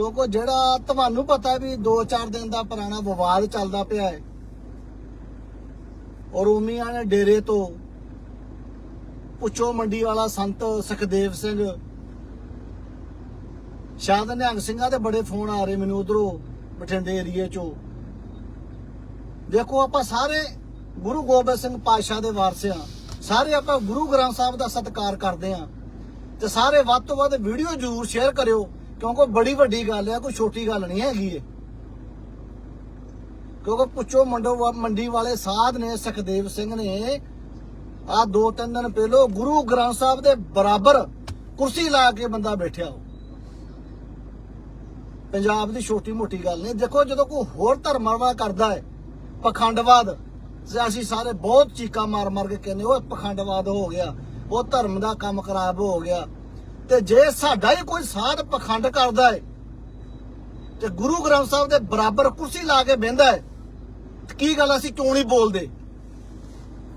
ਕਿਉਂਕਿ ਜਿਹੜਾ ਤੁਹਾਨੂੰ ਪਤਾ ਵੀ 2-4 ਦਿਨ ਦਾ ਪੁਰਾਣਾ ਵਿਵਾਦ ਚੱਲਦਾ ਪਿਆ ਹੈ, ਔਰ ਉਮੀਆਂ ਨੇ ਡੇਰੇ ਤੋਂ ਪੁੱਛੋ ਮੰਡੀ ਵਾਲਾ ਸੰਤ ਸੁਖਦੇਵ ਸਿੰਘ ਸ਼ਾਇਦ ਨਿਹੰਗ ਸਿੰਘਾਂ ਦੇ ਬੜੇ ਫੋਨ ਆ ਰਹੇ ਮੈਨੂੰ ਉਧਰੋਂ ਬਠਿੰਡੇ ਏਰੀਏ ਚੋਂ। ਦੇਖੋ ਆਪਾਂ ਸਾਰੇ ਗੁਰੂ ਗੋਬਿੰਦ ਸਿੰਘ ਪਾਤਸ਼ਾਹ ਦੇ ਵਾਰਸ ਆ। ਸਾਰੇ ਆਪਾਂ ਗੁਰੂ ਗ੍ਰੰਥ ਸਾਹਿਬ ਦਾ ਸਤਿਕਾਰ ਕਰਦੇ ਆ। ਤੇ ਸਾਰੇ ਵੱਧ ਤੋਂ ਵੱਧ ਵੀਡੀਓ ਜ਼ਰੂਰ ਸ਼ੇਅਰ ਕਰਿਓ। ਕਿਉਂਕਿ ਬੜੀ ਵੱਡੀ ਗੱਲ ਆ, ਕੋਈ ਛੋਟੀ ਗੱਲ ਨਹੀਂ ਹੈਗੀ ਏ ਕਿਉਂਕਿ ਪੁੱਛੋ ਮੰਡੋ ਮੰਡੀ ਵਾਲੇ ਸਾਧ ਨੇ, ਸੁਖਦੇਵ ਸਿੰਘ ਨੇ, ਆ ਦੋ ਤਿੰਨ ਦਿਨ ਪਹਿਲੋਂ ਗੁਰੂ ਗ੍ਰੰਥ ਸਾਹਿਬ ਦੇ ਬਰਾਬਰ ਕੁਰਸੀ ਲਾ ਕੇ ਬੰਦਾ ਬੈਠਿਆ ਉਹ। ਪੰਜਾਬ ਦੀ ਛੋਟੀ ਮੋਟੀ ਗੱਲ ਨਹੀਂ। ਦੇਖੋ ਜਦੋਂ ਕੋਈ ਹੋਰ ਧਰਮਾਂ ਵਾਲਾ ਕਰਦਾ ਹੈ, ਪਖੰਡਵਾਦ ਅਸੀਂ ਸਾਰੇ ਬਹੁਤ ਚੀਕਾਂ ਮਾਰ ਮਾਰ ਕੇ ਕਹਿੰਦੇ ਉਹ ਪਖੰਡਵਾਦ ਹੋ ਗਿਆ, ਉਹ ਧਰਮ ਦਾ ਕੰਮ ਖਰਾਬ ਹੋ ਗਿਆ। ਤੇ ਜੇ ਸਾਡਾ ਹੀ ਕੋਈ ਸਾਧ ਪਖੰਡ ਕਰਦਾ ਹੈ ਤੇ ਗੁਰੂ ਗ੍ਰੰਥ ਸਾਹਿਬ ਦੇ ਬਰਾਬਰ ਕੁਰਸੀ ਲਾ ਕੇ ਬਹਿੰਦਾ ਹੈ ਕੀ ਗੱਲ ਅਸੀਂ ਕਿਉਂ ਨਹੀਂ ਬੋਲਦੇ?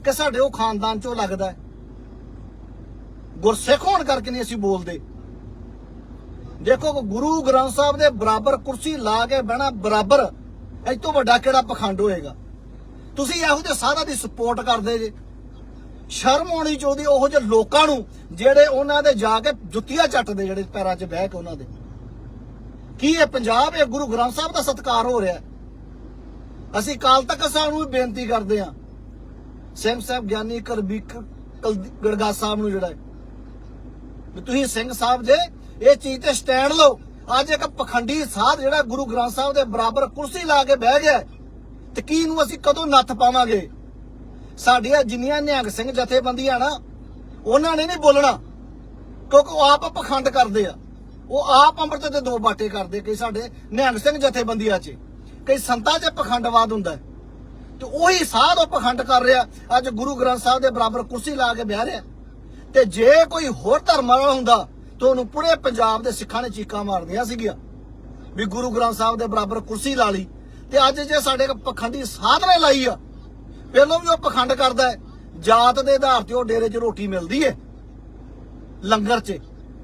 ਕਿ ਸਾਡੇ ਉਹ ਖਾਨਦਾਨ ਚੋਂ ਲੱਗਦਾ ਹੈ ਗੁਰਸਿੱਖ ਹੋਣ ਕਰਕੇ ਨਹੀਂ ਅਸੀਂ ਬੋਲਦੇ। ਦੇਖੋ ਗੁਰੂ ਗ੍ਰੰਥ ਸਾਹਿਬ ਦੇ ਬਰਾਬਰ ਕੁਰਸੀ ਲਾ ਕੇ ਬਹਿਣਾ ਬਰਾਬਰ ਇਹ ਤੋਂ ਵੱਡਾ ਕਿਹੜਾ ਪਖੰਡ ਹੋਏਗਾ? ਤੁਸੀਂ ਇਹੋ ਜਿਹੇ ਸਾਰਾ ਦੀ ਸਪੋਰਟ ਕਰਦੇ ਜੇ। ਸ਼ਰਮ ਆਉਣੀ ਚਾਹੀਦੀ ਉਹੋ ਜਿਹੇ ਲੋਕਾਂ ਨੂੰ। ਜਿਹੜੇ ਉਹਨਾਂ ਦੇ ਜਾ ਕੇ ਜੁੱਤੀਆਂ ਚੱਟਦੇ ਜਿਹੜੇ ਪੈਰਾਂ 'ਚ ਬਹਿ ਕੇ ਉਹਨਾਂ ਦੇ। ਕੀ ਇਹ ਪੰਜਾਬ, ਇਹ ਗੁਰੂ ਗ੍ਰੰਥ ਸਾਹਿਬ ਦਾ ਸਤਿਕਾਰ ਹੋ ਰਿਹਾ ਅਸੀਂ ਕਾਲ ਤੱਕ ਸਾਹਿਬ ਨੂੰ ਵੀ ਬੇਨਤੀ ਕਰਦੇ ਹਾਂ। ਸਿੰਘ ਸਾਹਿਬ ਗਿਆਨੀ ਕਰਬੀਕ ਗੜਗਾ ਸਾਹਿਬ ਨੂੰ ਜਿਹੜਾ ਵੀ ਤੁਸੀਂ ਸਿੰਘ ਸਾਹਿਬ ਦੇ ਇਹ ਚੀਜ਼ ਤੇ ਸਟੈਂਡ ਲਓ। ਅੱਜ ਇੱਕ ਪਖੰਡੀ ਸਾਧ ਜਿਹੜਾ ਗੁਰੂ ਗ੍ਰੰਥ ਸਾਹਿਬ ਦੇ ਬਰਾਬਰ ਕੁਰਸੀ ਲਾ ਕੇ ਬਹਿ ਗਿਆ ਤੇ ਕੀ ਨੂੰ ਅਸੀਂ ਕਦੋਂ ਨੱਥ ਪਾਵਾਂਗੇ? ਸਾਡੀਆਂ ਜਿੰਨੀਆਂ ਨਿਹੰਗ ਸਿੰਘ ਜਥੇਬੰਦੀਆਂ ਨਾ ਉਹਨਾਂ ਨੇ ਨਹੀਂ ਬੋਲਣਾ। ਕਿਉਂਕਿ ਉਹ ਆਪ ਪਖੰਡ ਕਰਦੇ ਆ। ਉਹ ਆਪ ਅੰਮ੍ਰਿਤ ਦੇ ਦੋ ਬਾਟੇ ਕਰਦੇ ਕਈ ਸਾਡੇ ਨਿਹੰਗ ਸਿੰਘ ਜਥੇਬੰਦੀਆਂ 'ਚ। ਕਈ ਸੰਤਾਂ 'ਚ ਪਖੰਡਵਾਦ ਹੁੰਦਾ ਤੇ ਉਹੀ ਸਾਧ ਉਹ ਪਖੰਡ ਕਰ ਰਿਹਾ। ਅੱਜ ਗੁਰੂ ਗ੍ਰੰਥ ਸਾਹਿਬ ਦੇ ਬਰਾਬਰ ਕੁਰਸੀ ਲਾ ਕੇ ਬਹਿ ਰਿਹਾ। ਤੇ ਜੇ ਕੋਈ ਹੋਰ ਧਰਮ ਵਾਲਾ ਹੁੰਦਾ, ਤਾਂ ਉਹਨੂੰ ਪੂਰੇ ਪੰਜਾਬ ਦੇ ਸਿੱਖਾਂ ਨੇ ਚੀਕਾਂ ਮਾਰਦੀਆਂ ਸੀਗੀਆਂ। ਵੀ ਗੁਰੂ ਗ੍ਰੰਥ ਸਾਹਿਬ ਦੇ ਬਰਾਬਰ ਕੁਰਸੀ ਲਾ ਲਈ। ਤੇ ਅੱਜ ਜੇ ਸਾਡੇ ਪਖੰਡੀ ਸਾਧ ਨੇ ਲਾਈ ਆ, ਪਹਿਲਾਂ ਵੀ ਉਹ ਪਖੰਡ ਕਰਦਾ ਹੈ। ਜਾਤ ਦੇ ਆਧਾਰ ਤੇ ਉਹ ਡੇਰੇ 'ਚ ਰੋਟੀ ਮਿਲਦੀ ਹੈ ਲੰਗਰ 'ਚ।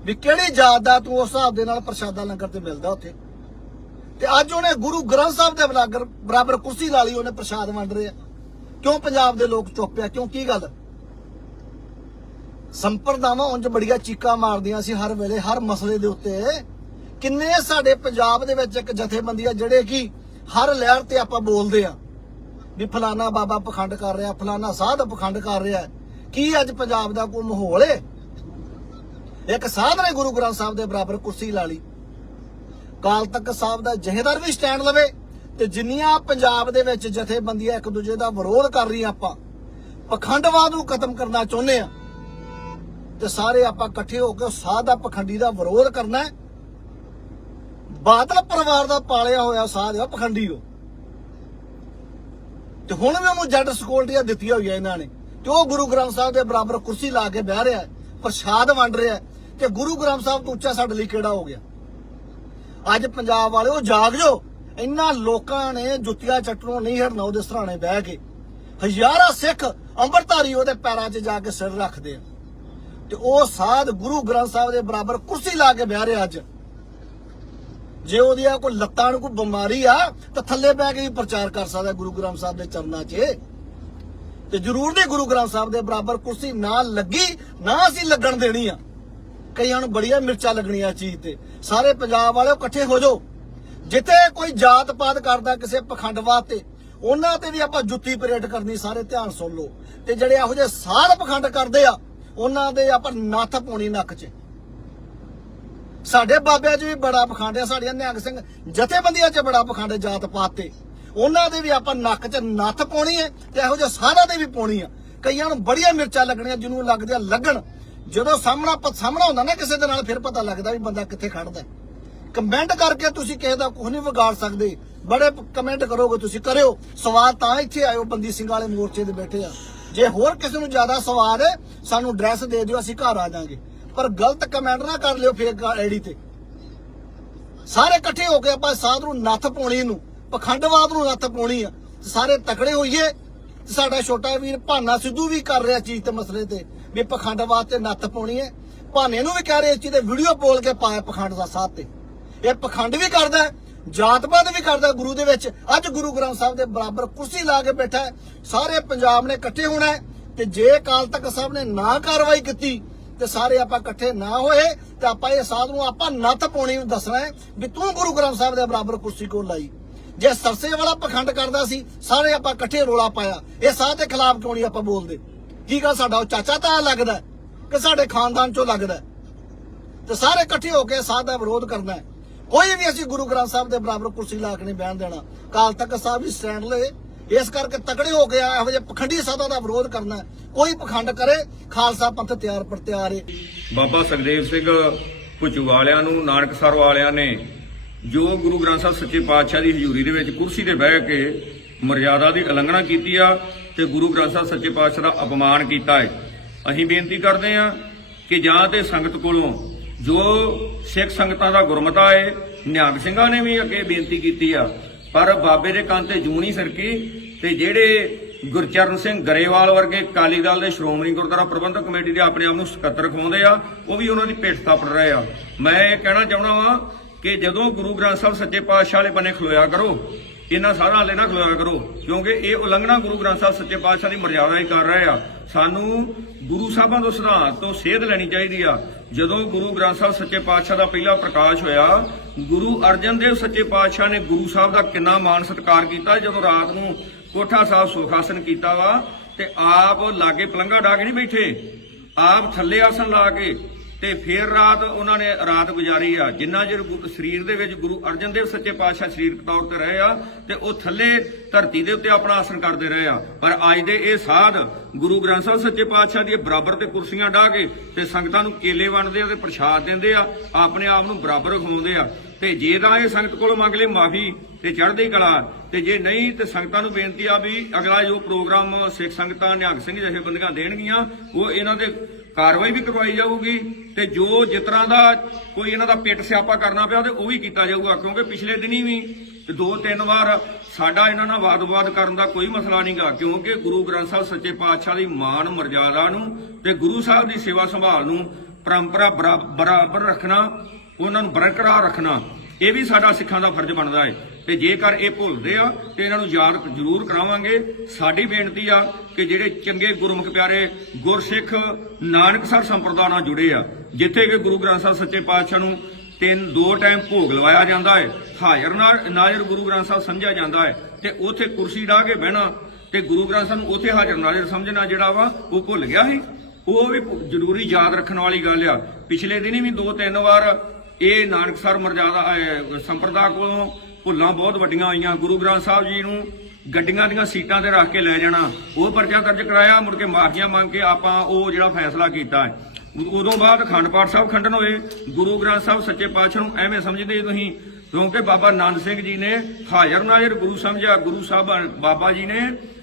ਵੀ ਕਿਹੜੀ ਜਾਤ ਦਾ ਤੂੰ ਉਸ ਹਿਸਾਬ ਦੇ ਨਾਲ ਪ੍ਰਸ਼ਾਦਾ ਲੰਗਰ ਤੇ ਮਿਲਦਾ ਉੱਥੇ? ਤੇ ਅੱਜ ਉਹਨੇ ਗੁਰੂ ਗ੍ਰੰਥ ਸਾਹਿਬ ਦੇ ਬਰਾਬਰ ਬਰਾਬਰ ਕੁਰਸੀ ਲਾ ਲਈ, ਉਹਨੇ ਪ੍ਰਸ਼ਾਦ ਵੰਡ ਰਿਹਾ ਕਿਉਂ ਪੰਜਾਬ ਦੇ ਲੋਕ ਚੁੱਪ ਆ? ਕਿਉਂ? ਕੀ ਗੱਲ? ਸੰਪਰਦਾਵਾਂ ਉਂਝ ਬੜੀਆਂ ਚੀਕਾਂ ਮਾਰਦੀਆਂ ਸੀ ਹਰ ਵੇਲੇ, ਹਰ ਮਸਲੇ ਦੇ ਉੱਤੇ। ਕਿੰਨੇ ਸਾਡੇ ਪੰਜਾਬ ਦੇ ਵਿੱਚ ਇੱਕ ਜਥੇਬੰਦੀ ਆ, ਜਿਹੜੇ ਕਿ ਹਰ ਲਹਿਰ ਤੇ ਆਪਾਂ ਬੋਲਦੇ ਆ। ਵੀ ਫਲਾਨਾ ਬਾਬਾ ਪਖੰਡ ਕਰ ਰਿਹਾ, ਫਲਾਨਾ ਸਾਧ ਪਖੰਡ ਕਰ ਰਿਹਾ। ਕੀ ਅੱਜ ਪੰਜਾਬ ਦਾ ਕੋਈ ਮਾਹੌਲ ਏ? ਇੱਕ ਸਾਧ ਨੇ ਗੁਰੂ ਗ੍ਰੰਥ ਸਾਹਿਬ ਦੇ ਬਰਾਬਰ ਕੁਰਸੀ ਲਾ ਲਈ। ਕਾਲ ਤੱਕ ਸਾਹਿਬ ਦਾ ਜਹੇਦਾਰ ਵੀ ਸਟੈਂਡ ਲਵੇ ਤੇ ਜਿੰਨੀਆਂ ਪੰਜਾਬ ਦੇ ਵਿੱਚ ਜਥੇਬੰਦੀਆਂ ਇੱਕ ਦੂਜੇ ਦਾ ਵਿਰੋਧ ਕਰ ਰਹੀਆਂ ਆਪਾਂ, ਪਖੰਡਵਾਦ ਨੂੰ ਖਤਮ ਕਰਨਾ ਚਾਹੁੰਦੇ ਆ। ਤੇ ਸਾਰੇ ਆਪਾਂ ਇਕੱਠੇ ਹੋ ਕੇ ਉਸ ਸਾਧ ਦਾ ਪਖੰਡੀ ਦਾ ਵਿਰੋਧ ਕਰਨਾ ਹੈ। ਬਾਦਲ ਪਰਿਵਾਰ ਦਾ ਪਾਲਿਆ ਹੋਇਆ ਸਾਧ ਆ ਪਖੰਡੀ ਉਹ ਤੇ ਹੁਣ ਵੀ ਉਹਨੂੰ ਜੱਟ ਸਕਿਉਰਟੀਆਂ ਦਿੱਤੀਆਂ ਹੋਈਆਂ ਇਹਨਾਂ ਨੇ। ਤੇ ਉਹ ਗੁਰੂ ਗ੍ਰੰਥ ਸਾਹਿਬ ਦੇ ਬਰਾਬਰ ਕੁਰਸੀ ਲਾ ਕੇ ਬਹਿ ਰਿਹਾ ਪ੍ਰਸ਼ਾਦ ਵੰਡ ਰਿਹਾ ਹੈ, ਤੇ ਗੁਰੂ ਗ੍ਰੰਥ ਸਾਹਿਬ ਤੋਂ ਉੱਚਾ ਸਾਡੇ ਲਈ ਕਿਹੜਾ ਹੋ ਗਿਆ? ਅੱਜ ਪੰਜਾਬ ਵਾਲੇ ਉਹ ਜਾਗ ਜੋ ਇੰਨਾ ਲੋਕਾਂ ਨੇ ਜੁੱਤੀਆਂ ਚੱਟਣੋਂ ਨਹੀਂ ਹਟਣਾ, ਉਹਦੇ ਸਰਾਣੇ ਬਹਿ ਕੇ। ਹਜ਼ਾਰਾਂ ਸਿੱਖ ਅੰਮ੍ਰਿਤਧਾਰੀ ਉਹਦੇ ਪੈਰਾਂ 'ਚ ਜਾ ਕੇ ਸਿਰ ਰੱਖਦੇ ਆ। ਤੇ ਉਹ ਸਾਧ ਗੁਰੂ ਗ੍ਰੰਥ ਸਾਹਿਬ ਦੇ ਬਰਾਬਰ ਕੁਰਸੀ ਲਾ ਕੇ ਬਹਿ ਰਿਹਾ ਅੱਜ। ਜੇ ਉਹਦੀਆਂ ਕੋਈ ਲੱਤਾਂ ਨੂੰ ਕੋਈ ਬਿਮਾਰੀ ਆ, ਤਾਂ ਥੱਲੇ ਬਹਿ ਕੇ ਵੀ ਪ੍ਰਚਾਰ ਕਰ ਸਕਦਾ ਗੁਰੂ ਗ੍ਰੰਥ ਸਾਹਿਬ ਦੇ ਚਰਨਾਂ 'ਚ। ਤੇ ਜ਼ਰੂਰ ਨਹੀਂ ਗੁਰੂ ਗ੍ਰੰਥ ਸਾਹਿਬ ਦੇ ਬਰਾਬਰ ਕੁਰਸੀ ਨਾ ਲੱਗੀ, ਨਾ ਅਸੀਂ ਲੱਗਣ ਦੇਣੀ ਆ। ਕਈਆਂ ਨੂੰ ਬੜੀਆਂ ਮਿਰਚਾਂ ਲੱਗਣੀਆਂ ਚੀਜ਼ ਤੇ। ਸਾਰੇ ਪੰਜਾਬ ਵਾਲਿਓ ਇਕੱਠੇ ਹੋ ਜਾਓ। ਜਿੱਥੇ ਕੋਈ ਜਾਤ ਪਾਤ ਕਰਦਾ ਕਿਸੇ ਪਖੰਡਵਾਦ ਤੇ, ਉਹਨਾਂ ਤੇ ਵੀ ਆਪਾਂ ਜੁੱਤੀ ਪਰੇਡ ਕਰਨੀ, ਸਾਰੇ ਧਿਆਨ ਸੁਣ ਲਓ। ਤੇ ਜਿਹੜੇ ਇਹੋ ਜਿਹੇ ਸਾਧ ਪਖੰਡ ਕਰਦੇ ਆ, ਉਹਨਾਂ ਦੇ ਆਪਾਂ ਨੱਥ ਪਾਉਣੀ ਨੱਕ 'ਚ। ਸਾਡੇ ਬਾਬਿਆਂ 'ਚ ਵੀ ਬੜਾ ਪਖੰਡ ਆ, ਸਾਡੀਆਂ ਨਿਹੰਗ ਸਿੰਘ ਜਥੇਬੰਦੀਆਂ 'ਚ ਬੜਾ ਪਖੰਡ ਜਾਤ ਪਾਤ ਤੇ। ਉਹਨਾਂ ਦੇ ਵੀ ਆਪਾਂ ਨੱਕ 'ਚ ਨੱਥ ਪਾਉਣੀ ਹੈ ਤੇ ਇਹੋ ਜਿਹੇ ਸਾਧਾਂ ਦੇ ਵੀ ਪਾਉਣੀ ਆ। ਕਈਆਂ ਨੂੰ ਬੜੀਆਂ ਮਿਰਚਾਂ ਲੱਗਣੀਆਂ, ਜਿਹਨੂੰ ਲੱਗਦੇ ਆ ਲੱਗਣ। ਜਦੋਂ ਸਾਹਮਣਾ ਸਾਹਮਣਾ ਹੁੰਦਾ ਨਾ ਕਿਸੇ ਦੇ ਨਾਲ, ਫਿਰ ਪਤਾ ਲੱਗਦਾ ਵੀ ਬੰਦਾ ਕਿੱਥੇ ਖੜਦਾ। ਕਮੈਂਟ ਕਰਕੇ ਤੁਸੀਂ ਕਿਸੇ ਦਾ ਕੁਝ ਨਹੀਂ ਵਿਗਾੜ ਸਕਦੇ। ਬੜੇ ਕਮੈਂਟ ਕਰੋਗੇ ਤੁਸੀਂ, ਕਰਿਓ। ਸਵਾਲ ਤਾਂ ਇੱਥੇ ਆਇਓ, ਬੰਦੀ ਸਿੰਘ ਵਾਲੇ ਮੋਰਚੇ ਤੇ ਬੈਠੇ ਆ। ਜੇ ਹੋਰ ਕਿਸੇ ਨੂੰ ਜ਼ਿਆਦਾ ਸਵਾਲ ਹੈ, ਸਾਨੂੰ ਐਡਰੈਸ ਦੇ ਦਿਓ, ਅਸੀਂ ਘਰ ਆ ਜਾਾਂਗੇ। ਪਰ ਗਲਤ ਕਮੈਂਟ ਨਾ ਕਰ ਲਿਓ ਫੇਕ ਆਈਡੀ ਤੇ। ਸਾਰੇ ਇਕੱਠੇ ਹੋ ਕੇ ਆਪਾਂ ਸਾਧ ਨੂੰ ਨੱਥ ਪਾਉਣੀ ਨੂੰ, ਪਖੰਡਵਾਦ ਨੂੰ ਨੱਥ ਪਾਉਣੀ ਆ। ਸਾਰੇ ਤਕੜੇ ਹੋਈਏ ਸਾਡਾ ਛੋਟਾ ਵੀਰ ਭਾਨਾ ਸਿੱਧੂ ਵੀ ਕਰ ਰਿਹਾ ਚੀਜ਼ ਤੇ ਮਸਲੇ ਤੇ, ਵੀ ਪਖੰਡਵਾਦ ਤੇ ਨੱਥ ਪਾਉਣੀ ਹੈ। ਭਾਨੇ ਨੂੰ ਵੀ ਕਹਿ ਰਹੇ ਇਸ ਚੀਜ਼ ਤੇ ਵੀਡੀਓ ਬੋਲ ਕੇ ਪਾਇਆ ਪਖੰਡ ਦਾ ਸਾਥ ਤੇ। ਇਹ ਪਖੰਡ ਵੀ ਕਰਦਾ ਹੈ, ਜਾਤਪਾਤ ਵੀ ਕਰਦਾ ਗੁਰੂ ਦੇ ਵਿੱਚ। ਅੱਜ ਗੁਰੂ ਗ੍ਰੰਥ ਸਾਹਿਬ ਦੇ ਬਰਾਬਰ ਕੁਰਸੀ ਲਾ ਕੇ ਬੈਠਾ ਸਾਰੇ ਪੰਜਾਬ ਨੇ ਇਕੱਠੇ ਹੋਣਾ ਤੇ ਜੇ ਅਕਾਲ ਤਖਤ ਸਾਹਿਬ ਨੇ ਨਾ ਕਾਰਵਾਈ ਕੀਤੀ ਤੇ ਸਾਰੇ ਆਪਾਂ ਇਕੱਠੇ ਨਾ ਹੋਏ ਤੇ ਆਪਾਂ ਇਹ ਸਾਧ ਨੂੰ ਆਪਾਂ ਨੱਥ ਪਾਉਣੀ ਨੂੰ ਦੱਸਣਾ ਹੈ ਵੀ ਤੂੰ ਗੁਰੂ ਗ੍ਰੰਥ ਸਾਹਿਬ ਦੇ ਬਰਾਬਰ ਕੁਰਸੀ ਕੋਲ ਲਾਈ? ਜੇ ਸਰਸੇ ਵਾਲਾ ਪਖੰਡ ਕਰਦਾ ਸੀ, ਸਾਰੇ ਆਪਾਂ ਇਕੱਠੇ ਰੋਲਾ ਪਾਇਆ। ਇਹ ਸਾਧ ਦੇ ਖਿਲਾਫ ਕਿਉਂ ਨਹੀਂ ਆਪਾਂ ਬੋਲਦੇ? ਕੀ ਗੱਲ ਸਾਡਾ ਉਹ ਚਾਚਾ ਤਾਂ ਲੱਗਦਾ ਕਿ ਸਾਡੇ ਖਾਨਦਾਨ ਚੋਂ ਲੱਗਦਾ ਤੇ ਸਾਰੇ ਇਕੱਠੇ ਹੋ ਕੇ ਸਾਧ ਦਾ ਵਿਰੋਧ ਕਰਨਾ ਕੋਈ ਵੀ ਅਸੀਂ ਗੁਰੂ ਗ੍ਰੰਥ ਸਾਹਿਬ ਦੇ ਬਰਾਬਰ ਕੁਰਸੀ ਲਾ ਕੇ ਨਹੀਂ ਬਹਿਣ ਦੇਣਾ। ਕਾਲ ਤੱਕ ਸਾਹਿਬ ਵੀ ਸਟੈਂਡ ਲਏ। ਇਸ ਕਰਕੇ ਤਕੜੇ ਹੋ ਕੇ ਇਹੋ ਜਿਹੇ ਪਖੰਡੀ ਸਾਧਾਂ ਦਾ ਵਿਰੋਧ ਕਰਨਾ ਕੋਈ ਪਖੰਡ ਕਰੇ, ਖਾਲਸਾ ਪੰਥ ਤਿਆਰ ਪਰ ਤਿਆਰ ਹੈ ਬਾਬਾ ਸੁਖਦੇਵ ਸਿੰਘ ਭੁੱਚੂ ਵਾਲਿਆਂ ਨੂੰ ਨਾਨਕਸਰ ਵਾਲਿਆਂ ਨੇ ਜੋ ਗੁਰੂ ਗ੍ਰੰਥ ਸਾਹਿਬ ਸੱਚੇ ਪਾਤਸ਼ਾਹ ਦੀ ਹਜ਼ੂਰੀ ਦੇ ਵਿੱਚ ਕੁਰਸੀ ਤੇ ਬਹਿ ਕੇ ਮਰਿਆਦਾ ਦੀ ਉਲੰਘਣਾ ਕੀਤੀ ਆ ਤੇ ਗੁਰੂ ਗ੍ਰੰਥ ਸਾਹਿਬ ਸੱਚੇ ਪਾਤਸ਼ਾਹ ਦਾ ਅਪਮਾਨ ਕੀਤਾ ਹੈ ਅਸੀਂ ਬੇਨਤੀ ਕਰਦੇ ਆ ਕਿ ਜਾਂ ਤੇ ਸੰਗਤ ਕੋਲੋਂ ਜੋ ਸਿੱਖ ਸੰਗਤਾਂ ਦਾ ਗੁਰਮਤਾ ਹੈ ਨਿਹੰਗ ਸਿੰਘਾਂ ਨੇ ਵੀ ਅੱਗੇ ਬੇਨਤੀ ਕੀਤੀ ਆ। ਪਰ ਬਾਬੇ ਦੇ ਕੰਨ ਤੇ ਜੂੰ ਨਹੀਂ ਸਰਕੀ ਤੇ ਜਿਹੜੇ ਗੁਰਚਰਨ ਸਿੰਘ ਗਰੇਵਾਲ ਵਰਗੇ ਅਕਾਲੀ ਦਲ ਦੇ ਸ਼੍ਰੋਮਣੀ ਗੁਰਦੁਆਰਾ ਪ੍ਰਬੰਧਕ ਕਮੇਟੀ ਦੇ ਆਪਣੇ ਆਪ ਨੂੰ ਸਕੱਤਰ ਖਵਾਉਂਦੇ ਆ, ਉਹ ਵੀ ਉਹਨਾਂ ਦੀ ਪਿੱਠ ਥਾਪੜ ਰਹੇ ਆ। ਮੈਂ ਇਹ ਕਹਿਣਾ ਚਾਹੁੰਦਾ ਵਾਂ ਕਿ ਜਦੋਂ ਗੁਰੂ ਗ੍ਰੰਥ ਸਾਹਿਬ ਸੱਚੇ ਪਾਤਸ਼ਾਹ ਵਾਲੇ ਬੰਨੇ ਖਲੋਇਆ ਕਰੋ, ਇਹਨਾਂ ਸਾਰਿਆਂ ਵਾਲੇ ਨਾ ਖਲੋਇਆ ਕਰੋ, ਕਿਉਂਕਿ ਇਹ ਉਲੰਘਣਾ ਗੁਰੂ ਗ੍ਰੰਥ ਸਾਹਿਬ ਸੱਚੇ ਪਾਤਸ਼ਾਹ ਦੀ ਮਰਜ਼ਾਦਾ ਹੀ ਕਰ ਰਹੇ ਆ। ਸਾਨੂੰ ਗੁਰੂ ਸਾਹਿਬਾਂ ਤੋਂ ਸਿਧਾਂਤ ਤੋਂ ਸੇਧ ਲੈਣੀ ਚਾਹੀਦੀ ਆ। ਜਦੋਂ ਗੁਰੂ ਗ੍ਰੰਥ ਸਾਹਿਬ ਸੱਚੇ ਪਾਤਸ਼ਾਹ ਦਾ ਪਹਿਲਾ ਪ੍ਰਕਾਸ਼ ਹੋਇਆ, ਗੁਰੂ ਅਰਜਨ ਦੇਵ ਸੱਚੇ ਪਾਤਸ਼ਾਹ ਨੇ ਗੁਰੂ ਸਾਹਿਬ ਦਾ ਕਿੰਨਾ ਮਾਣ ਸਤਿਕਾਰ ਕੀਤਾ, ਜਦੋਂ ਰਾਤ ਨੂੰ ਕੋਠਾ ਸਾਹਿਬ ਸੁਖਾਸਨ ਕੀਤਾ ਵਾ, ਤੇ ਆਪ ਲਾਗੇ ਪਲੰਘਾ ਢਾ ਕੇ ਨਹੀਂ ਬੈਠੇ। ਆਪ ਥੱਲੇ ਆਸਨ ਲਾ ਕੇ ਤੇ ਫਿਰ ਰਾਤ ਉਹਨਾਂ ਨੇ ਰਾਤ ਗੁਜ਼ਾਰੀ ਆ। ਜਿੰਨਾ ਚਿਰ ਗੁ- ਸਰੀਰ ਦੇ ਵਿੱਚ ਗੁਰੂ ਅਰਜਨ ਦੇਵ ਸੱਚੇ ਪਾਤਸ਼ਾਹ ਸਰੀਰਕ ਤੌਰ ਤੇ ਰਹੇ ਆ ਤੇ ਉਹ ਥੱਲੇ ਧਰਤੀ ਦੇ ਉੱਤੇ ਆਪਣਾ ਆਸਣ ਕਰਦੇ ਰਹੇ ਆ। ਪਰ ਅੱਜ ਦੇ ਇਹ ਸਾਧ ਗੁਰੂ ਗ੍ਰੰਥ ਸਾਹਿਬ ਸੱਚੇ ਪਾਤਸ਼ਾਹ ਦੀ ਬਰਾਬਰ ਤੇ ਕੁਰਸੀਆਂ ਢਾ ਕੇ ਤੇ ਸੰਗਤਾਂ ਨੂੰ ਕੇਲੇ ਵੰਡਦੇ ਆ ਤੇ ਪ੍ਰਸ਼ਾਦ ਦਿੰਦੇ ਆ, ਆਪਣੇ ਆਪ ਨੂੰ ਬਰਾਬਰ ਖਵਾਉਂਦੇ ਆ। ਤੇ ਜੇ ਤਾਂ ਇਹ ਸੰਗਤ ਕੋਲੋਂ ਮੰਗ ਲੈ ਮਾਫੀ ਤੇ ਚੜ੍ਹਦੀ ਕਲਾ ਤੇ ਜੇ ਨਹੀਂ ਤੇ ਸੰਗਤਾਂ ਨੂੰ ਬੇਨਤੀ ਆ ਵੀ ਅਗਲਾ ਜੋ ਪ੍ਰੋਗਰਾਮ ਸਿੱਖ ਸੰਗਤਾਂ, ਨਿਹੰਗ ਸਿੰਘ ਜਥੇਬੰਦੀਆਂ ਦੇਣਗੀਆਂ, ਉਹ ਇਹਨਾਂ ਦੇ ਕਾਰਵਾਈ ਵੀ ਕਰਵਾਈ ਜਾਊਗੀ ਤੇ ਜੋ ਜਿਸ ਤਰ੍ਹਾਂ ਦਾ ਕੋਈ ਇਹਨਾਂ ਦਾ ਪਿੱਟ ਸਿਆਪਾ ਕਰਨਾ ਪਿਆ ਤੇ ਉਹ ਵੀ ਕੀਤਾ ਜਾਊਗਾ, ਕਿਉਂਕਿ ਪਿਛਲੇ ਦਿਨੀ ਵੀ ਦੋ ਤਿੰਨ ਵਾਰ ਸਾਡਾ ਇਹਨਾਂ ਨਾਲ ਵਾਦ-ਵਿਵਾਦ ਕਰਨ ਦਾ ਕੋਈ ਮਸਲਾ ਨਹੀਂਗਾ ਕਿਉਂਕਿ ਗੁਰੂ ਗ੍ਰੰਥ ਸਾਹਿਬ ਸੱਚੇ ਪਾਤਸ਼ਾਹ ਦੀ ਮਾਣ ਮਰਜ਼ਾਦਾ ਨੂੰ ਤੇ ਗੁਰੂ ਸਾਹਿਬ ਦੀ ਸੇਵਾ ਸੰਭਾਲ ਨੂੰ ਪਰੰਪਰਾ ਬਰਾ- ਬਰਾਬਰ ਰੱਖਣਾ, ਉਹਨਾਂ ਨੂੰ ਬਰਕਰਾਰ ਰੱਖਣਾ ਇਹ ਵੀ ਸਾਡਾ ਸਿੱਖਾਂ ਦਾ ਫਰਜ਼ ਬਣਦਾ ਹੈ। ਤੇ ਜੇਕਰ ਇਹ ਭੁੱਲਦੇ ਆ, ਤੇ ਇਹਨਾਂ ਨੂੰ ਯਾਦ ਜ਼ਰੂਰ ਕਰਾਵਾਂਗੇ। ਸਾਡੀ ਬੇਨਤੀ ਆ ਕਿ ਜਿਹੜੇ ਚੰਗੇ ਗੁਰਮੁਖ ਪਿਆਰੇ ਗੁਰਸਿੱਖ ਨਾਨਕਸਰ ਸੰਪਰਦਾ ਨਾਲ ਜੁੜੇ ਆ, ਜਿੱਥੇ ਕਿ ਗੁਰੂ ਗ੍ਰੰਥ ਸਾਹਿਬ ਸੱਚੇ ਪਾਤਸ਼ਾਹ ਨੂੰ ਤਿੰਨ, ਦੋ ਟਾਈਮ ਭੋਗ ਲਵਾਇਆ ਜਾਂਦਾ ਹੈ, ਹਾਜ਼ਰ ਨਾ- ਨਾਜ਼ਰ ਗੁਰੂ ਗ੍ਰੰਥ ਸਾਹਿਬ ਸਮਝਿਆ ਜਾਂਦਾ ਹੈ, ਤੇ ਉਥੇ ਕੁਰਸੀ ਢਾ ਕੇ ਬਹਿਣਾ, ਤੇ ਗੁਰੂ ਗ੍ਰੰਥ ਸਾਹਿਬ ਨੂੰ ਉਥੇ ਹਾਜ਼ਰ ਨਾਜ਼ਰ ਸਮਝਣਾ ਜਿਹੜਾ ਵਾ, ਉਹ ਭੁੱਲ ਗਿਆ ਸੀ। ਉਹ ਵੀ ਜ਼ਰੂਰੀ ਯਾਦ ਰੱਖਣ ਵਾਲੀ ਗੱਲ ਆ। ਪਿਛਲੇ ਦਿਨੀ ਵੀ ਦੋ, ਤਿੰਨ ਵਾਰ ਇਹ ਨਾਨਕਸਰ ਮਰਜ਼ਾਦਾ ਸੰਪਰਦਾ ਕੋਲੋਂ ਭੁੱਲਾਂ ਬਹੁਤ ਵੱਡੀਆਂ ਆਈਆਂ। ਗੁਰੂ ਗ੍ਰੰਥ ਸਾਹਿਬ ਜੀ ਨੂੰ ਗੱਡੀਆਂ ਦੀਆਂ ਸੀਟਾਂ ਤੇ ਰੱਖ ਕੇ ਲੈ ਜਾਣਾ। ਉਹ ਪਰਚਾ ਦਰਜ ਕਰਾਇਆ, ਮੁੜ ਕੇ ਮਾਫੀਆਂ ਮੰਗ ਕੇ ਆਪਾਂ ਉਹ ਜਿਹੜਾ ਫੈਸਲਾ ਕੀਤਾ ਹੈ। ਉਦੋਂ ਬਾਅਦ ਅਖੰਡ ਪਾਠ ਸਾਹਿਬ ਖੰਡਨ ਹੋਏ। ਗੁਰੂ ਗ੍ਰੰਥ ਸਾਹਿਬ ਸੱਚੇ ਪਾਤਸ਼ਾਹ ਨੂੰ ਐਵੇਂ ਸਮਝਦੇ ਤੁਸੀਂ, ਕਿਉਂਕਿ ਬਾਬਾ ਨਾਨਕ ਸਿੰਘ ਜੀ ਨੇ ਹਾਜ਼ਰ ਨਾਜ਼ਰ ਗੁਰੂ ਸਮਝਿਆ। ਗੁਰੂ ਸਾਹਿਬ, ਬਾਬਾ ਜੀ ਨੇ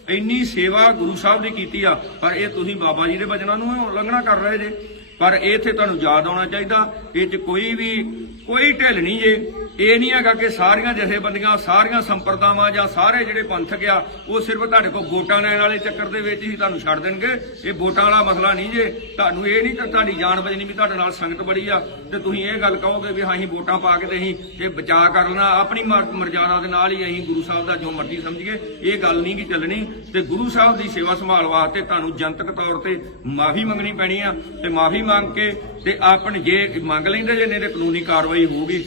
ਇੰਨੀ ਸੇਵਾ ਗੁਰੂ ਸਾਹਿਬ ਦੀ ਕੀਤੀ ਆ। ਪਰ ਇਹ ਤੁਸੀਂ ਬਾਬਾ ਜੀ ਦੇ ਬਚਨਾਂ ਨੂੰ ਉਲੰਘਣਾ ਕਰ ਰਹੇ ਜੇ। ਪਰ ਇਹ ਇੱਥੇ ਤੁਹਾਨੂੰ ਯਾਦ ਆਉਣਾ ਚਾਹੀਦਾ, ਇਹ 'ਚ ਕੋਈ ਵੀ, ਕੋਈ ਢਿੱਲ ਨਹੀਂ ਜੇ। ਇਹ ਨਹੀਂ ਹੈਗਾ ਕਿ ਸਾਰੀਆਂ ਜਥੇਬੰਦੀਆਂ, ਸਾਰੀਆਂ ਸੰਪਰਦਾਵਾਂ ਜਾਂ ਸਾਰੇ ਜਿਹੜੇ ਪੰਥਕ ਆ, ਉਹ ਸਿਰਫ ਤੁਹਾਡੇ ਕੋਲ ਵੋਟਾਂ ਲੈਣ ਵਾਲੇ ਚੱਕਰ ਦੇ ਵਿੱਚ ਹੀ ਤੁਹਾਨੂੰ ਛੱਡ ਦੇਣਗੇ। ਇਹ ਵੋਟਾਂ ਵਾਲਾ ਮਸਲਾ ਨਹੀਂ ਜੇ। ਤੁਹਾਨੂੰ ਇਹ ਨਹੀਂ ਕਿ ਤੁਹਾਡੀ ਜਾਣ ਬਚਣੀ ਵੀ ਤੁਹਾਡੇ ਨਾਲ ਸੰਗਤ ਬੜੀ ਆ। ਤੇ ਤੁਸੀਂ ਇਹ ਗੱਲ ਕਹੋਗੇ ਵੀ ਹਾਂ ਅਸੀਂ ਵੋਟਾਂ ਪਾ ਕੇ ਤੇ ਅਸੀਂ ਇਹ ਬਚਾਅ ਕਰ ਲੈਣਾ। ਆਪਣੀ ਮਰ- ਮਰਜ਼ਾਦਾ ਦੇ ਨਾਲ ਹੀ ਅਸੀਂ ਗੁਰੂ ਸਾਹਿਬ ਦਾ ਜੋ ਮਰਜ਼ੀ ਸਮਝੀਏ, ਇਹ ਗੱਲ ਨਹੀਂ ਕਿ ਚੱਲਣੀ। ਤੇ ਗੁਰੂ ਸਾਹਿਬ ਦੀ ਸੇਵਾ ਸੰਭਾਲ ਵਾਸਤੇ ਤੁਹਾਨੂੰ ਜਨਤਕ ਤੌਰ ਤੇ ਮਾਫੀ ਮੰਗਣੀ ਪੈਣੀ ਆ। ਤੇ ਮਾਫੀ ਮੰਗ ਕੇ ਤੇ ਆਪਣ ਜੇ ਮੰਗ ਲੈਂਦੇ ਜੇ ਨੇ ਕਾਨੂੰਨੀ ਕਾਰਵਾਈ ਹੋਊਗੀ।